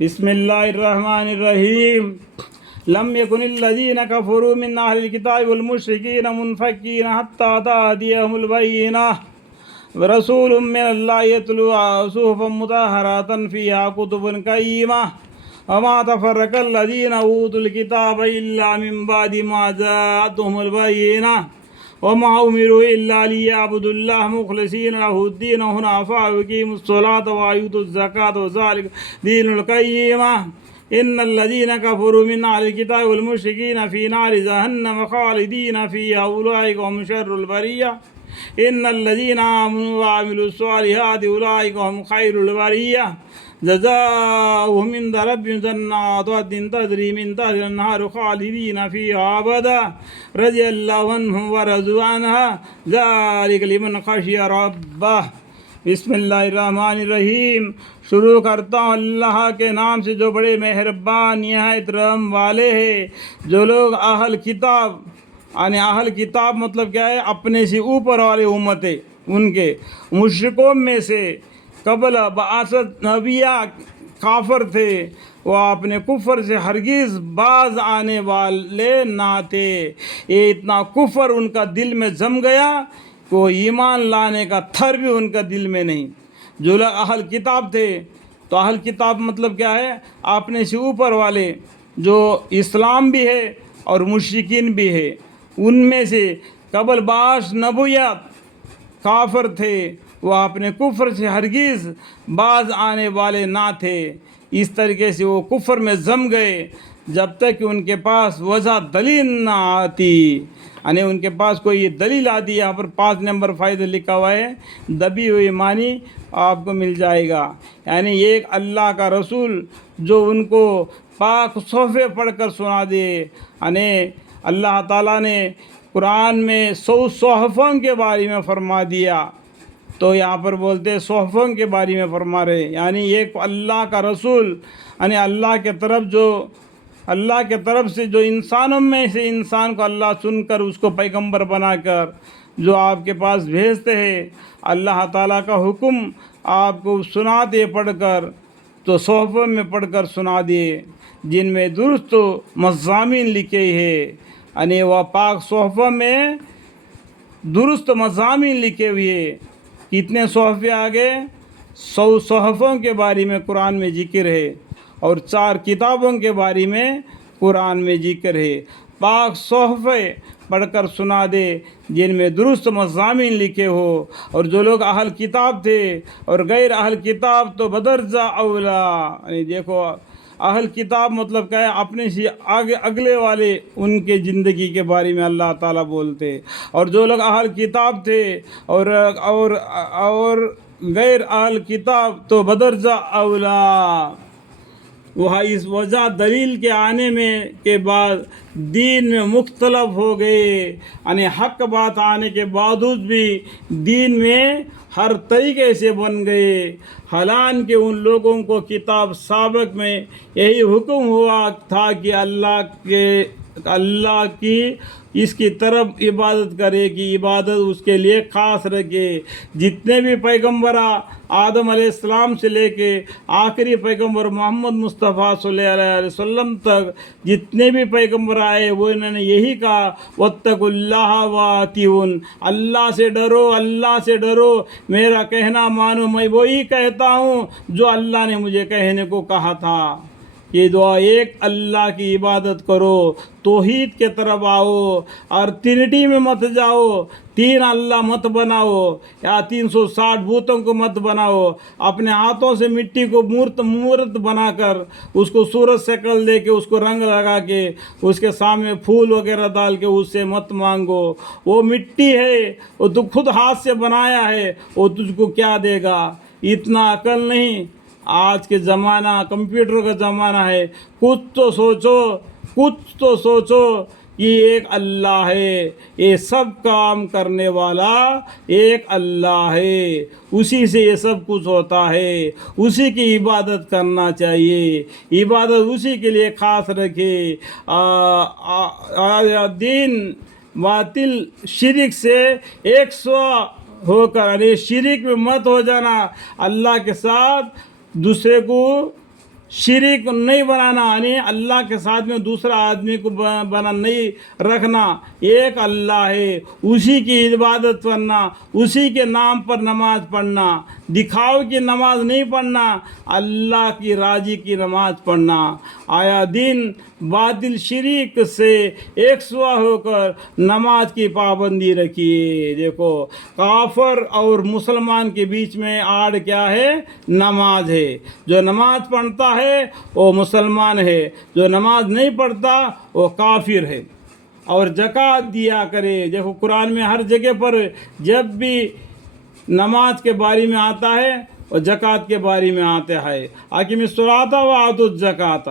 بسم اللہ الرحمن الرحیم لم يكن الذين كفروا من أهل الكتاب والمشركين منفكين حتى تأتيهم البينة ورسول من الله يتلو صحفا مطهرة فيها كتب قيمة وما تفرق الذين أوتوا الكتاب إلا من بعد ما جاءتهم البينة وما أمروا إلا ليعبدوا الله مخلصين له الدين حنفاء ويقيموا الصلاة ويؤتوا الزكاة وذلك دين القيمة إن الذين كفروا من أهل الكتاب والمشركين في نار جهنم خالدين فيها أولئك هم شر البرية إن الذين آمنوا وعملوا الصالحات أولئك هم خير البرية جزاؤهم عند ربهم جنات عدن تجري من تحتها الأنهار خالدين فيها أبدا رضي الله عنهم ورضوا عنها ذلك لمن خشي ربه بسم اللہ الرحمن الرحیم۔ شروع کرتا ہوں اللہ کے نام سے جو بڑے مہربان نہایت رحم والے ہیں۔ جو لوگ اہل کتاب یعنی اہل کتاب مطلب کیا ہے؟ اپنے سے اوپر والے امتیں، ان کے مشرکوں میں سے قبل بعثت نبیہ کافر تھے، وہ اپنے کفر سے ہرگز باز آنے والے نہ تھے۔ یہ اتنا کفر ان کا دل میں جم گیا کہ ایمان لانے کا تھر بھی ان کا دل میں نہیں۔ جو لوگ اہل کتاب تھے، تو اہل کتاب مطلب کیا ہے؟ اپنے سے اوپر والے جو اسلام بھی ہے اور مشرکین بھی ہے، ان میں سے قبل بعث نبوت کافر تھے، وہ اپنے کفر سے ہرگز باز آنے والے نہ تھے۔ اس طریقے سے وہ کفر میں جم گئے جب تک کہ ان کے پاس وضح دلیل نہ آتی، یعنی ان کے پاس کوئی یہ دلیل آتی ہے۔ یہاں پر 5 نمبر فائدہ لکھا ہوا ہے، دبی ہوئی معنی آپ کو مل جائے گا، یعنی ایک اللہ کا رسول جو ان کو پاک صحفے پڑھ کر سنا دے۔ یعنی اللہ تعالیٰ نے قرآن میں 100 صحفوں کے بارے میں فرما دیا، تو یہاں پر بولتے ہیں صحفوں کے بارے میں فرما رہے، یعنی ایک اللہ کا رسول، یعنی اللہ کے طرف سے جو انسانوں میں سے انسان کو اللہ چن کر اس کو پیغمبر بنا کر جو آپ کے پاس بھیجتے ہیں، اللہ تعالیٰ کا حکم آپ کو سناتے پڑھ کر، تو صحفوں میں پڑھ کر سنا دیے جن میں درست مضامین لکھے ہیں، یعنی وہ پاک صحفوں میں درست مضامین لکھے ہوئے۔ کتنے صحفے آگے؟ 100 صحفوں کے بارے میں قرآن میں ذکر ہے، اور 4 کتابوں کے بارے میں قرآن میں ذکر ہے۔ پاک صحفے پڑھ کر سنا دے جن میں درست مضامین لکھے ہو، اور جو لوگ اہل کتاب تھے اور غیر اہل کتاب تو بدرجہ اولا، یعنی دیکھو اہل کتاب مطلب کیا ہے؟ اپنے سے اگلے والے ان کے زندگی کے بارے میں اللہ تعالیٰ بولتے، اور جو لوگ اہل کتاب تھے اور غیر اہل کتاب تو بدرجہ اولا۔ وہ اس وجہ دلیل کے آنے میں کے بعد دین میں مختلف ہو گئے، یعنی حق بات آنے کے باوجود بھی دین میں ہر طریقے سے بن گئے۔ حالانکہ ان لوگوں کو کتاب سابق میں یہی حکم ہوا تھا کہ اللہ کی اس کی طرف عبادت کرے، کہ عبادت اس کے لیے خاص رکھے۔ جتنے بھی پیغمبر آدم علیہ السلام سے لے کے آخری پیغمبر محمد مصطفیٰ صلی اللہ علیہ وسلم تک جتنے بھی پیغمبر آئے، وہ انہوں نے یہی کہا واتقوا اللہ واتقون، اللہ سے ڈرو، اللہ سے ڈرو، میرا کہنا مانو، میں وہی کہتا ہوں جو اللہ نے مجھے کہنے کو کہا تھا۔ یہ دعا ایک اللہ کی عبادت کرو، توحید کے طرف آؤ، اور ٹرینٹی میں مت جاؤ، 3 اللہ مت بناؤ، یا 360 بتوں کو مت بناؤ، اپنے ہاتھوں سے مٹی کو مورت بنا کر اس کو صورت شکل دے کے اس کو رنگ لگا کے اس کے سامنے پھول وغیرہ ڈال کے اس سے مت مانگو۔ وہ مٹی ہے، وہ تو خود ہاتھ سے بنایا ہے، وہ تجھ کو کیا دے گا؟ اتنا عقل نہیں؟ آج کے زمانہ کمپیوٹر کا زمانہ ہے، کچھ تو سوچو یہ ایک اللہ ہے، یہ سب کام کرنے والا ایک اللہ ہے، اسی سے یہ سب کچھ ہوتا ہے، اسی کی عبادت کرنا چاہیے، عبادت اسی کے لیے خاص رکھے۔ دین باطل شرک سے 100 ہو کر، شرک میں مت ہو جانا، اللہ کے ساتھ دوسرے کو شریک نہیں بنانا، یعنی اللہ کے ساتھ میں دوسرا آدمی کو بنا نہیں رکھنا، ایک اللہ ہے، اسی کی عبادت کرنا، اسی کے نام پر نماز پڑھنا، دکھاؤ کی نماز نہیں پڑھنا، اللہ کی راضی کی نماز پڑھنا۔ آیا دین باطل شریک سے یکسوا ہو کر نماز کی پابندی رکھیے۔ دیکھو کافر اور مسلمان کے بیچ میں آڑ کیا ہے؟ نماز ہے۔ جو نماز پڑھتا ہے وہ مسلمان ہے، جو نماز نہیں پڑھتا وہ کافر ہے۔ اور زکوٰۃ دیا کرے۔ دیکھو قرآن میں ہر جگہ پر جب بھی نماز کے بارے میں آتا ہے اور زکوٰۃ کے بارے میں آتا ہے، اقیموا الصلاۃ وآتوا الزکوٰۃ،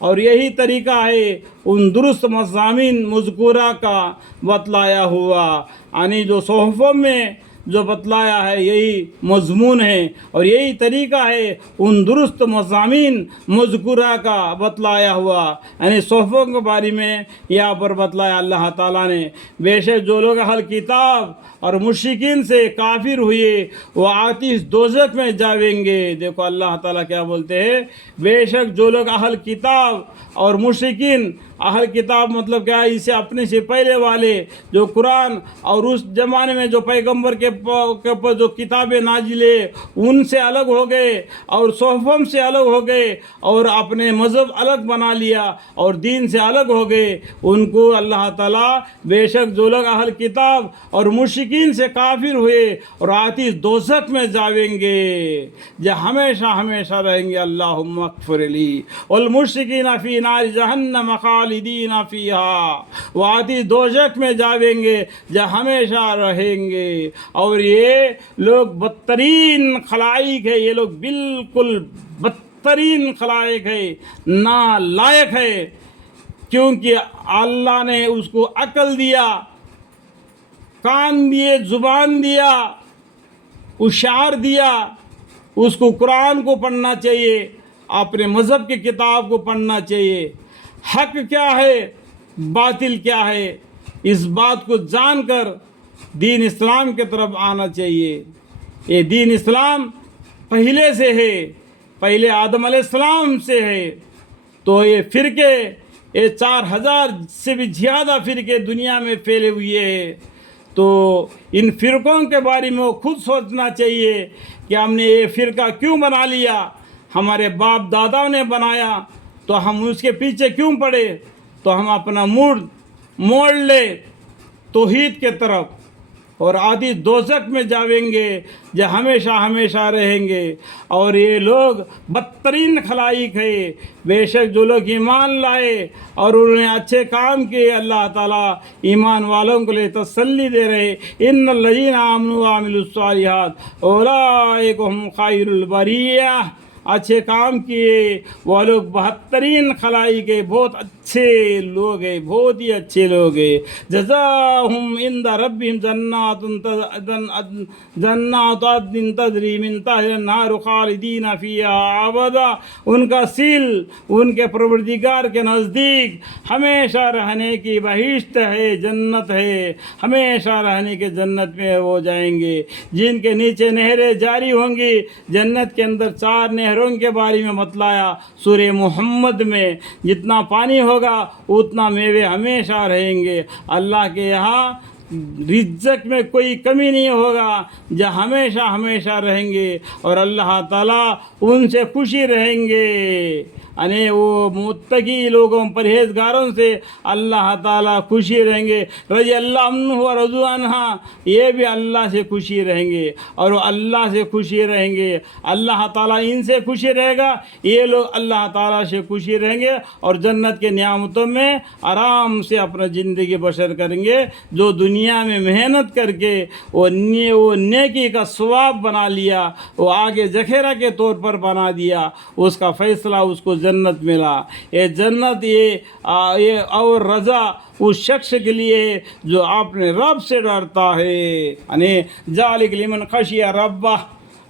اور یہی طریقہ ہے ان درست مضامین مذکورہ کا بتلایا ہوا، یعنی جو صحفوں میں جو بتلایا ہے یہی مضمون ہے اور یہی طریقہ ہے ان درست مضامین مذکورہ کا بتلایا ہوا، یعنی صحفوں کے بارے میں یہاں پر بتلایا اللہ تعالیٰ نے۔ بے شک جو لوگ اہل کتاب اور مشرکین سے کافر ہوئے وہ آتش دوزخ میں جاویں گے۔ دیکھو اللہ تعالیٰ کیا بولتے ہیں، بے شک جو لوگ اہل کتاب اور مشرکین، اہل کتاب مطلب کیا ہے، اسے اپنے سے پہلے والے جو قرآن اور اس زمانے میں جو پیغمبر کے اوپر جو کتابیں نازلے ان سے الگ ہو گئے اور صحفوں سے الگ ہو گئے اور اپنے مذہب الگ بنا لیا اور دین سے الگ ہو گئے، ان کو اللہ تعالیٰ بے شک جو لوگ اہل کتاب اور مشرکین سے کافر ہوئے اور آتش دوزخ میں جاویں گے، جو ہمیشہ ہمیشہ رہیں گے۔ اللہم اغفر لی والمشرکین فی نار جہنم خالدین فیہا، وہ آتش دوزخ میں جاویں گے جو ہمیشہ رہیں گے۔ اور یہ لوگ بدترین خلائق ہے، یہ لوگ بالکل بدترین خلائق ہے، نالائق ہے، کیونکہ اللہ نے اس کو عقل دیا، کان دیے، زبان دیا، اشعار دیا، اس کو قرآن کو پڑھنا چاہیے، اپنے مذہب کی کتاب کو پڑھنا چاہیے، حق کیا ہے باطل کیا ہے اس بات کو جان کر دین اسلام کی طرف آنا چاہیے۔ یہ دین اسلام پہلے سے ہے، پہلے آدم علیہ السلام سے ہے، تو یہ فرقے، یہ 4000 سے بھی زیادہ فرقے دنیا میں پھیلے ہوئے ہیں، تو ان فرقوں کے بارے میں خود سوچنا چاہیے کہ ہم نے یہ فرقہ کیوں بنا لیا، ہمارے باپ دادا نے بنایا تو ہم اس کے پیچھے کیوں پڑے، تو ہم اپنا موڑ لے توحید کے طرف اور آتش دوزخ میں جاویں گے جو ہمیشہ ہمیشہ رہیں گے۔ اور یہ لوگ بدترین خلائق ہے، بے شک جو لوگ ایمان لائے اور انہوں نے اچھے کام کیے، اللہ تعالیٰ ایمان والوں کو لے تسلی دے رہے، ان الذین آمنوا وعملوا الصالحات اولئک هم خیر البریہ، اچھے کام کیے وہ لوگ بہترین خلائق ہے، بہت اچھے لوگ ہیں، بہت ہی اچھے لوگ ہیں۔ جزاہم عند ربہم جنات عدن تجری من تحتہا الانہار خالدین فیہا ابدا، ان کا سیل ان کے پروردگار کے نزدیک ہمیشہ رہنے کی بہشت ہے، جنت ہے، ہمیشہ رہنے کے جنت میں وہ جائیں گے، جن کے نیچے نہریں جاری ہوں گی۔ جنت کے اندر 4 نہروں کے بارے میں بتلایا سورہ محمد میں، جتنا پانی ہوگا اتنا میوے ہمیشہ رہیں گے۔ اللہ کے یہاں رزق میں کوئی کمی نہیں ہوگا، جو ہمیشہ ہمیشہ رہیں گے، اور اللہ تعالیٰ ان سے خوشی رہیں گے، یعنی وہ متقی لوگوں پرہیزگاروں سے اللہ تعالیٰ خوشی رہیں گے۔ رضی اللہ عنہ و رضوا عنہ، یہ بھی اللہ سے خوشی رہیں گے اور وہ اللہ سے خوشی رہیں گے، اللہ تعالیٰ ان سے خوشی رہے گا، یہ لوگ اللہ تعالیٰ سے خوشی رہیں گے اور جنت کے نعمتوں میں آرام سے اپنا زندگی بسر کریں گے۔ جو دنیا میں محنت کر کے وہ نیکی کا ثواب بنا لیا، وہ آگے ذخیرہ کے طور پر بنا دیا، اس کا فیصلہ اس کو جنت ملا۔ یہ جنت یہ اور رضا اس شخص کے لیے ہے جو اپنے رب سے ڈرتا ہے، یعنی ذالک لمن خشی ربہ،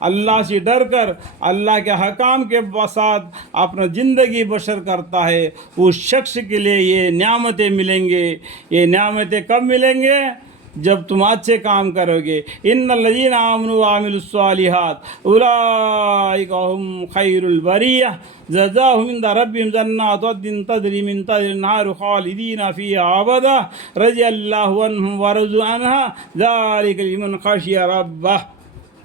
اللہ سے ڈر کر اللہ کے حکام کے ساتھ اپنا زندگی بسر کرتا ہے، اس شخص کے لیے یہ نعمتیں ملیں گے۔ یہ نعمتیں کب ملیں گے؟ جب تم اچھے کام کرو گے. ان الذین آمنوا وعملوا الصالحات اولئک هم خیر البریہ جزاؤہم عند ربہم جنات عدن تجری من تحتہا الانہار خالدین فیہا ابدا رضی اللہ عنہم ورضوا عنہا ذلک لمن خشی ربہ.